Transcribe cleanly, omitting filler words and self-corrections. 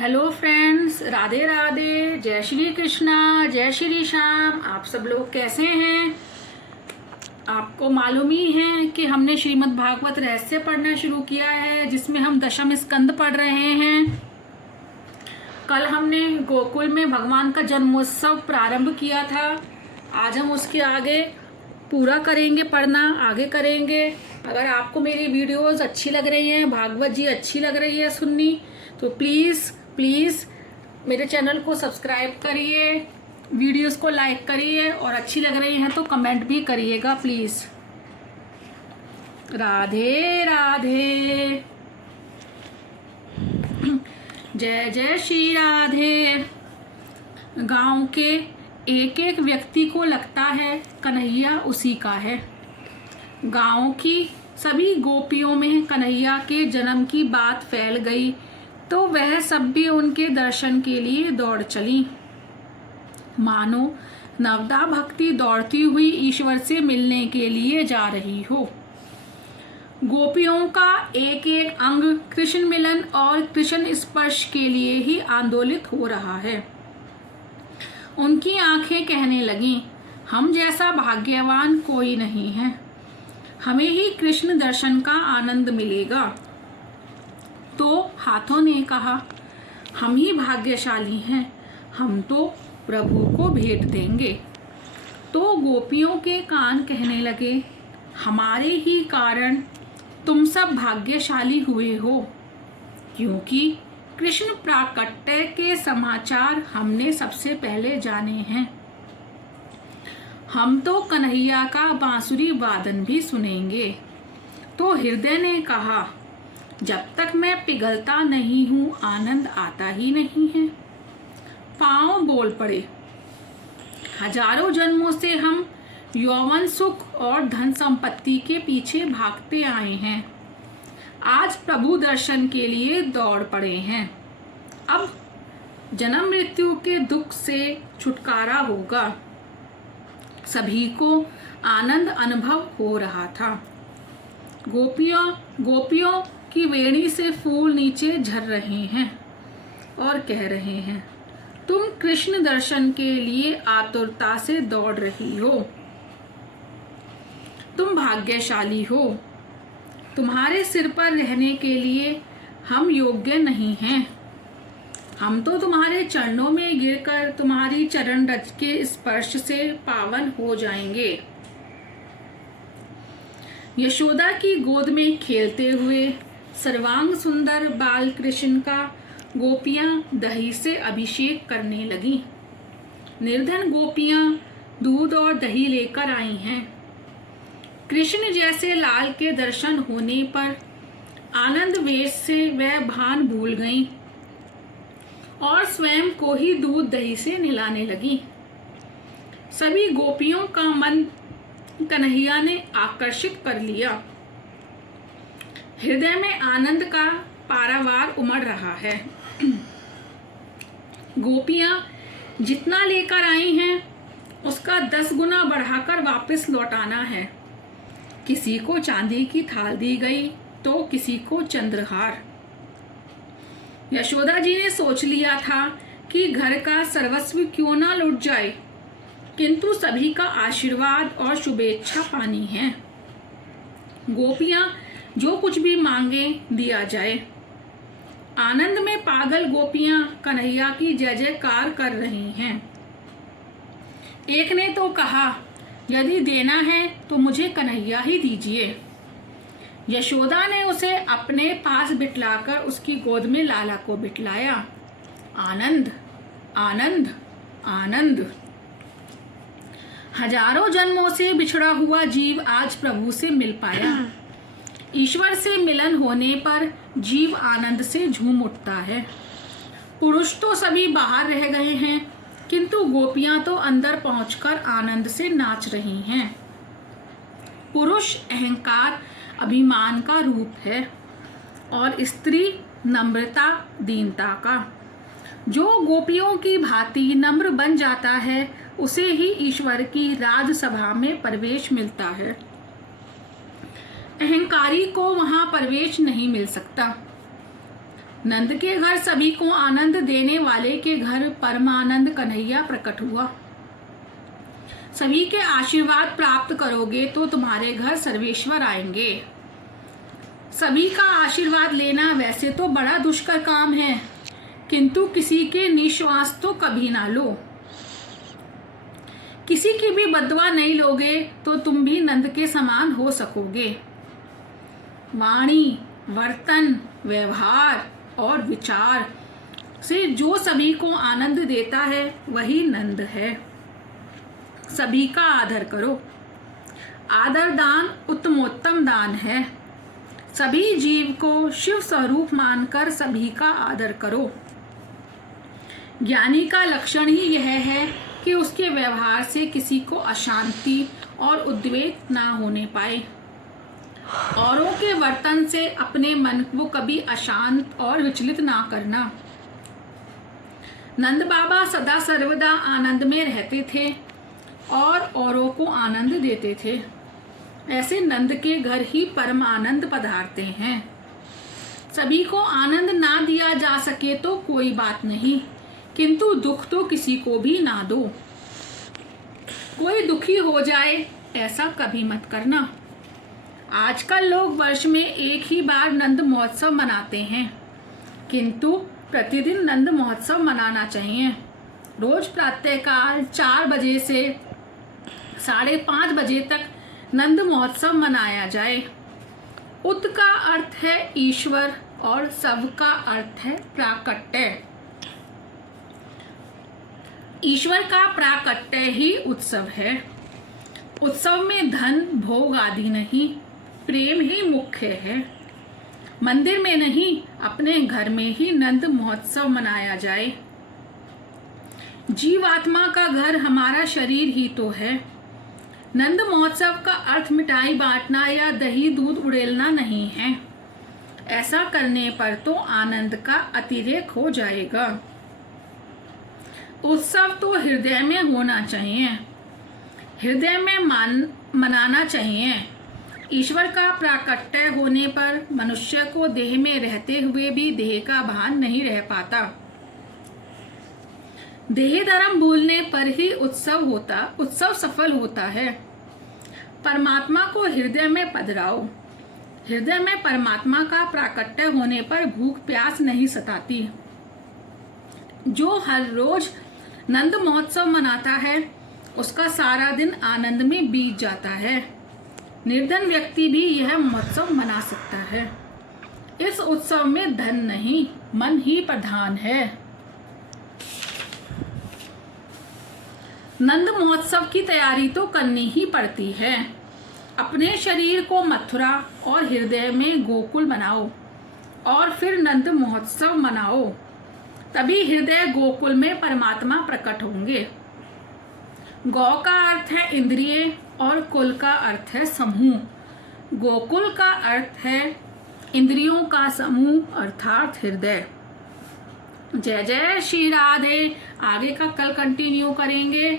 Hello friends, Radhe Radhe, जय श्री कृष्णा, जय श्री श्याम। आप सब लोग कैसे हैं? आपको मालूम ही है कि हमने श्रीमद् भागवत रहस्य पढ़ना शुरू किया है, जिसमें हम दशम स्कंद पढ़ रहे हैं। कल हमने गोकुल में भगवान का जन्मोत्सव प्रारंभ किया था। आज हम उसके आगे पूरा करेंगे, पढ़ना आगे करेंगे। अगर आपको मेरी वीडियोस अच्छी लग रही हैं, भागवत जी अच्छी लग रही है सुननी, तो प्लीज़ मेरे चैनल को सब्सक्राइब करिए, वीडियोस को लाइक करिए और अच्छी लग रही हैं तो कमेंट भी करिएगा प्लीज़। राधे राधे, जय जय श्री राधे। गांव के एक एक व्यक्ति को लगता है कन्हैया उसी का है। गांव की सभी गोपियों में कन्हैया के जन्म की बात फैल गई तो वह सब भी उनके दर्शन के लिए दौड़ चली। मानो नवदा भक्ति दौड़ती हुई ईश्वर से मिलने के लिए जा रही हो। गोपियों का एक एक अंग कृष्ण मिलन और कृष्ण स्पर्श के लिए ही आंदोलित हो रहा है। उनकी आंखें कहने लगीं, हम जैसा भाग्यवान कोई नहीं है, हमें ही कृष्ण दर्शन का आनंद मिलेगा। तो हाथों ने कहा, हम ही भाग्यशाली हैं, हम तो प्रभु को भेंट देंगे। तो गोपियों के कान कहने लगे, हमारे ही कारण तुम सब भाग्यशाली हुए हो, क्योंकि कृष्ण प्राकट्य के समाचार हमने सबसे पहले जाने हैं। हम तो कन्हैया का बांसुरी वादन भी सुनेंगे। तो हृदय ने कहा, जब तक मैं पिघलता नहीं हूँ आनंद आता ही नहीं है। पांव बोल पड़े, हजारों जन्मों से हम यौवन सुख और धन संपत्ति के पीछे भागते आए हैं, आज प्रभु दर्शन के लिए दौड़ पड़े हैं। अब जन्म मृत्यु के दुख से छुटकारा होगा। सभी को आनंद अनुभव हो रहा था। गोपियों की वेणी से फूल नीचे झर रहे हैं और कह रहे हैं, तुम कृष्ण दर्शन के लिए आतुरता से दौड़ रही हो, तुम भाग्यशाली हो। तुम्हारे सिर पर रहने के लिए हम योग्य नहीं हैं। हम तो तुम्हारे चरणों में गिरकर तुम्हारी चरण रज के स्पर्श से पावन हो जाएंगे। यशोदा की गोद में खेलते हुए सर्वांग सुंदर बाल कृष्ण का गोपियां दही से अभिषेक करने लगी। निर्धन गोपियां दूध और दही लेकर आई हैं। कृष्ण जैसे लाल के दर्शन होने पर आनंद वेश से वह भान भूल गईं और स्वयं को ही दूध दही से नहलाने लगी। सभी गोपियों का मन कन्हैया ने आकर्षित कर लिया। हृदय में आनंद का पारावार उमड़ रहा है। गोपियां जितना लेकर आई हैं उसका 10 गुना बढ़ाकर वापस लौटाना है। किसी को चांदी की थाल दी गई तो किसी को चंद्रहार। यशोदा जी ने सोच लिया था कि घर का सर्वस्व क्यों ना लुट जाए, किंतु सभी का आशीर्वाद और शुभेच्छा पानी है। गोपियां जो कुछ भी मांगे दिया जाए। आनंद में पागल गोपियां कन्हैया की जय जयकार कर रही हैं। एक ने तो कहा, यदि देना है तो मुझे कन्हैया ही दीजिए। यशोदा ने उसे अपने पास बिठलाकर उसकी गोद में लाला को बिठलाया। आनंद आनंद आनंद। हजारों जन्मों से बिछड़ा हुआ जीव आज प्रभु से मिल पाया। ईश्वर से मिलन होने पर जीव आनंद से झूम उठता है। पुरुष तो सभी बाहर रह गए हैं, किंतु गोपियां तो अंदर पहुंचकर आनंद से नाच रही हैं। पुरुष अहंकार अभिमान का रूप है और स्त्री नम्रता दीनता का। जो गोपियों की भांति नम्र बन जाता है उसे ही ईश्वर की राजसभा में प्रवेश मिलता है। अहंकारी को वहां प्रवेश नहीं मिल सकता। नंद के घर सभी को आनंद देने वाले के घर परमानंद कन्हैया प्रकट हुआ। सभी के आशीर्वाद प्राप्त करोगे तो तुम्हारे घर सर्वेश्वर आएंगे। सभी का आशीर्वाद लेना वैसे तो बड़ा दुष्कर काम है, किंतु किसी के निश्वास तो कभी ना लो। किसी की भी बददुआ नहीं लोगे तो तुम भी नंद के समान हो सकोगे। वाणी, वर्तन, व्यवहार और विचार से जो सभी को आनंद देता है वही नंद है। सभी का आदर करो। आदर दान उत्तमोत्तम दान है। सभी जीव को शिव स्वरूप मानकर सभी का आदर करो। ज्ञानी का लक्षण ही यह है कि उसके व्यवहार से किसी को अशांति और उद्वेग ना होने पाए। औरों के वर्तन से अपने मन को कभी अशांत और विचलित ना करना। नंद बाबा सदा सर्वदा आनंद में रहते थे और औरों को आनंद देते थे। ऐसे नंद के घर ही परम आनंद पधारते हैं। सभी को आनंद ना दिया जा सके तो कोई बात नहीं, किंतु दुख तो किसी को भी ना दो। कोई दुखी हो जाए ऐसा कभी मत करना। आजकल लोग वर्ष में एक ही बार नंद महोत्सव मनाते हैं, किंतु प्रतिदिन नंद महोत्सव मनाना चाहिए। रोज प्रातःकाल 4 बजे से 5:30 बजे तक नंद महोत्सव मनाया जाए। उत का अर्थ है ईश्वर और सब का अर्थ है प्राकट्य। ईश्वर का प्राकट्य ही उत्सव है। उत्सव में धन भोग आदि नहीं, प्रेम ही मुख्य है। मंदिर में नहीं, अपने घर में ही नंद महोत्सव मनाया जाए। जीवात्मा का घर हमारा शरीर ही तो है। नंद महोत्सव का अर्थ मिठाई बांटना या दही दूध उड़ेलना नहीं है। ऐसा करने पर तो आनंद का अतिरेक हो जाएगा। उत्सव तो हृदय में होना चाहिए, हृदय में मनाना चाहिए। ईश्वर का प्राकट्य होने पर मनुष्य को देह में रहते हुए भी देह का भान नहीं रह पाता। देह धर्म भूलने पर ही उत्सव सफल होता है। परमात्मा को हृदय में पधराओ। हृदय में परमात्मा का प्राकट्य होने पर भूख प्यास नहीं सताती। जो हर रोज नंद महोत्सव मनाता है उसका सारा दिन आनंद में बीत जाता है। निर्धन व्यक्ति भी यह महोत्सव मना सकता है। इस उत्सव में धन नहीं, मन ही प्रधान है। नंद महोत्सव की तैयारी तो करनी ही पड़ती है। अपने शरीर को मथुरा और हृदय में गोकुल बनाओ और फिर नंद महोत्सव मनाओ, तभी हृदय गोकुल में परमात्मा प्रकट होंगे। गौ का अर्थ है इंद्रिय और कुल का अर्थ है समूह। गोकुल का अर्थ है इंद्रियों का समूह अर्थात हृदय। जय जय श्री राधे। आगे का कल कंटिन्यू करेंगे।